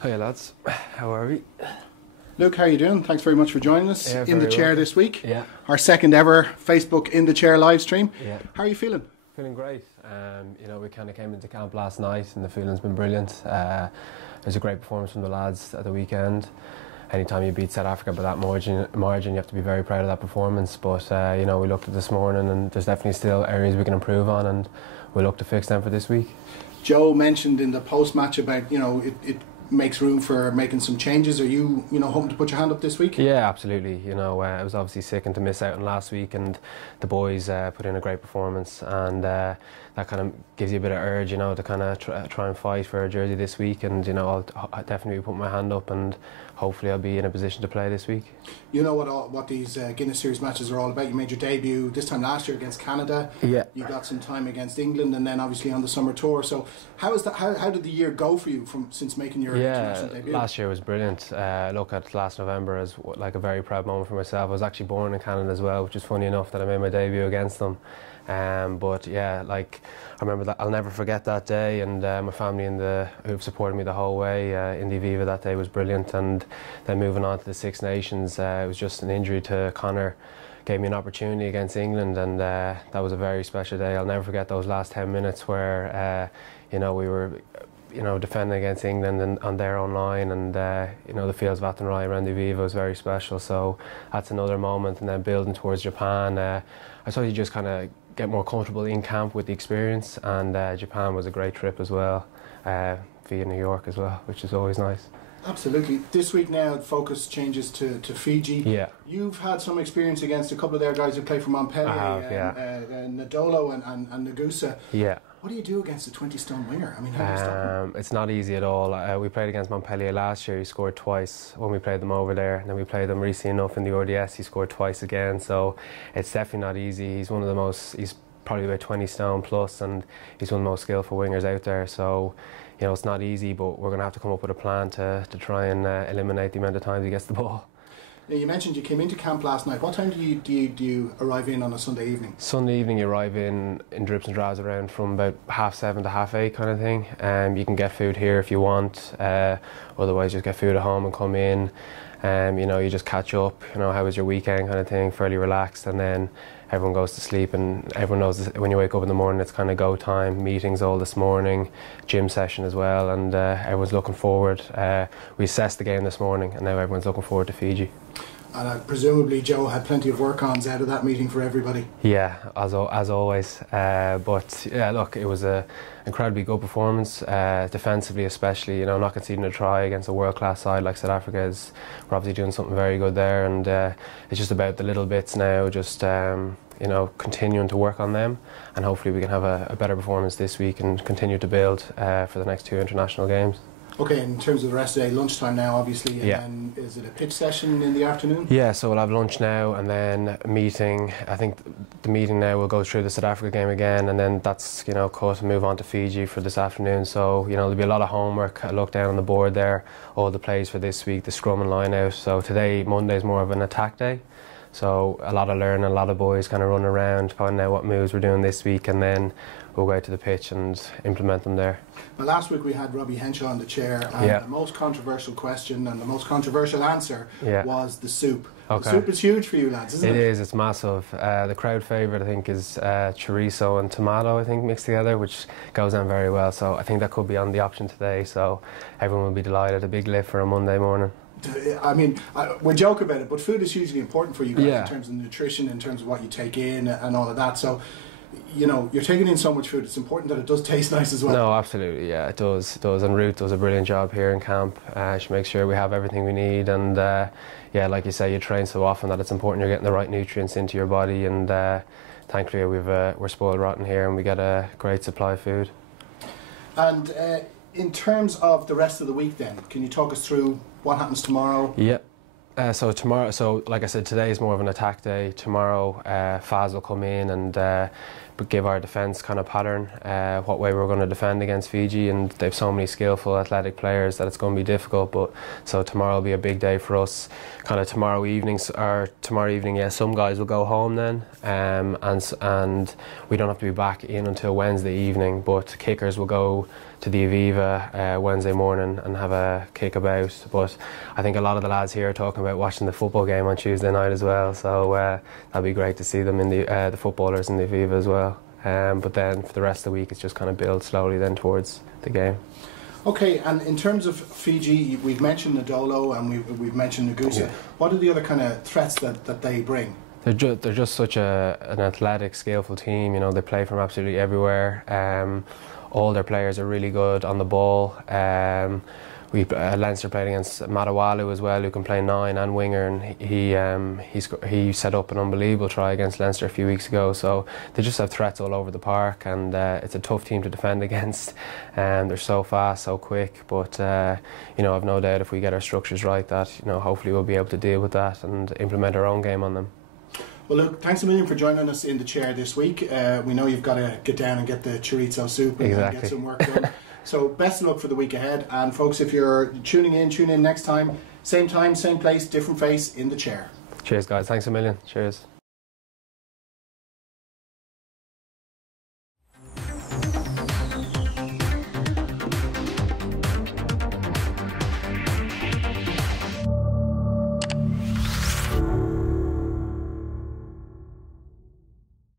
Hiya lads, how are we? Luke, how are you doing? Thanks very much for joining us in the chair this week. Yeah. Our second ever Facebook In the Chair live stream. Yeah. How are you feeling? Feeling great. We kind of came into camp last night and the feeling's been brilliant. It was a great performance from the lads at the weekend. Anytime you beat South Africa by that margin, you have to be very proud of that performance. But we looked at this morning and there's definitely still areas we can improve on, and we'll look to fix them for this week. Joe mentioned in the post-match about, it makes room for making some changes. Are you, hoping to put your hand up this week? Yeah, absolutely. It was obviously sickening to miss out on last week, and the boys put in a great performance, and that kind of gives you a bit of urge, to kind of try and fight for a jersey this week. And I'll definitely put my hand up, and hopefully I'll be in a position to play this week. You know what these Guinness Series matches are all about. You made your debut this time last year against Canada. Yeah. You got some time against England, and then obviously on the summer tour. So how did the year go for you since making your international debut? Last year was brilliant. Look at last November as like a very proud moment for myself. I was actually born in Canada as well, which is funny enough that I made my debut against them. But yeah, I remember that. I'll never forget that day, and my family who've supported me the whole way in the Aviva that day was brilliant. And then moving on to the Six Nations, it was just an injury to Connor gave me an opportunity against England, and that was a very special day. I'll never forget those last 10 minutes where we were defending against England and on their own line, and the fields of Athenry around the Aviva was very special. So that's another moment. And then building towards Japan, I thought you just kind of get more comfortable in camp with the experience, and Japan was a great trip as well, via New York as well, which is always nice. Absolutely. This week now, focus changes to Fiji. Yeah. You've had some experience against a couple of their guys who play for Montpellier, Nadolo and Nagusa. Yeah. What do you do against a 20-stone winger? I mean, how do you stop him? It's not easy at all. We played against Montpellier last year. He scored twice when we played them over there, and then we played them recently enough in the RDS. He scored twice again, so it's definitely not easy. He's he's probably about 20 stone plus, and he's one of the most skillful wingers out there. So, it's not easy, but we're going to have to come up with a plan to try and eliminate the amount of times he gets the ball. Now, you mentioned you came into camp last night. What time do you arrive in on a Sunday evening? Sunday evening you arrive in drips and drabs around from about 7:30 to 8:30 kind of thing. You can get food here if you want, otherwise just get food at home and come in. You just catch up, how was your weekend kind of thing, fairly relaxed, and then everyone goes to sleep, and everyone knows when you wake up in the morning it's kind of go time, meetings all this morning, gym session as well, and everyone's looking forward. We assessed the game this morning, and now everyone's looking forward to Fiji. And presumably Joe had plenty of work-ons out of that meeting for everybody. Yeah, as always. But yeah, look, it was an incredibly good performance, defensively especially. Not conceding a try against a world-class side like South Africa is. We're obviously doing something very good there, and it's just about the little bits now. Just continuing to work on them, and hopefully we can have a better performance this week and continue to build for the next 2 international games. Okay, in terms of the rest of the day, lunchtime now obviously, and then is it a pitch session in the afternoon? Yeah, so we'll have lunch now and then a meeting. I think the meeting now will go through the South Africa game again, and then that's, cut and move on to Fiji for this afternoon. So, there'll be a lot of homework. I look down on the board there, all the plays for this week, the scrum and line out. So today, Monday, is more of an attack day. So a lot of learning, a lot of boys kind of running around, finding out what moves we're doing this week, and then we'll go out to the pitch and implement them there. Well, last week we had Robbie Henshaw on the chair, and the most controversial question and the most controversial answer was the soup. Okay. The soup is huge for you lads, isn't it? It is, it's massive. The crowd favourite I think is chorizo and tomato, I think, mixed together, which goes down very well. So I think that could be on the option today, so everyone will be delighted. A big lift for a Monday morning. I mean, we joke about it, but food is hugely important for you guys in terms of nutrition, in terms of what you take in and all of that. So, you're taking in so much food, it's important that it does taste nice as well. No, absolutely, yeah, it does. And Ruth does a brilliant job here in camp. She makes sure we have everything we need, and like you say, you train so often that it's important you're getting the right nutrients into your body, and thankfully we're spoiled rotten here and we get a great supply of food. And in terms of the rest of the week then, can you talk us through what happens tomorrow? Yeah. So tomorrow, like I said, today is more of an attack day. Tomorrow, Faz will come in and give our defence kind of pattern, what way we're going to defend against Fiji, and they've so many skillful athletic players that it's going to be difficult. But so tomorrow will be a big day for us. Kind of tomorrow evening, yeah, some guys will go home then, and we don't have to be back in until Wednesday evening, but kickers will go to the Aviva Wednesday morning and have a kick about. But I think a lot of the lads here are talking about watching the football game on Tuesday night as well, so that'll be great to see them in the footballers in the Aviva as well. But then for the rest of the week, it's just kind of build slowly then towards the game. Okay, and in terms of Fiji, we've mentioned Ndolo and we've mentioned Ngusa. Yeah. What are the other kind of threats that they bring? They're just such an athletic, skillful team. You know, they play from absolutely everywhere. All their players are really good on the ball. Leinster played against Matawalu as well, who can play 9 and winger, and he set up an unbelievable try against Leinster a few weeks ago. So they just have threats all over the park, and it's a tough team to defend against. They're so fast, so quick, but you know, I've no doubt if we get our structures right, that, you know, hopefully we'll be able to deal with that and implement our own game on them. Well, look, thanks a million for joining us in the chair this week. We know you've got to get down and get the chorizo soup and get some work done. So best of luck for the week ahead. And folks, if you're tune in next time, same place, different face in the chair. Cheers, guys. Thanks a million. Cheers.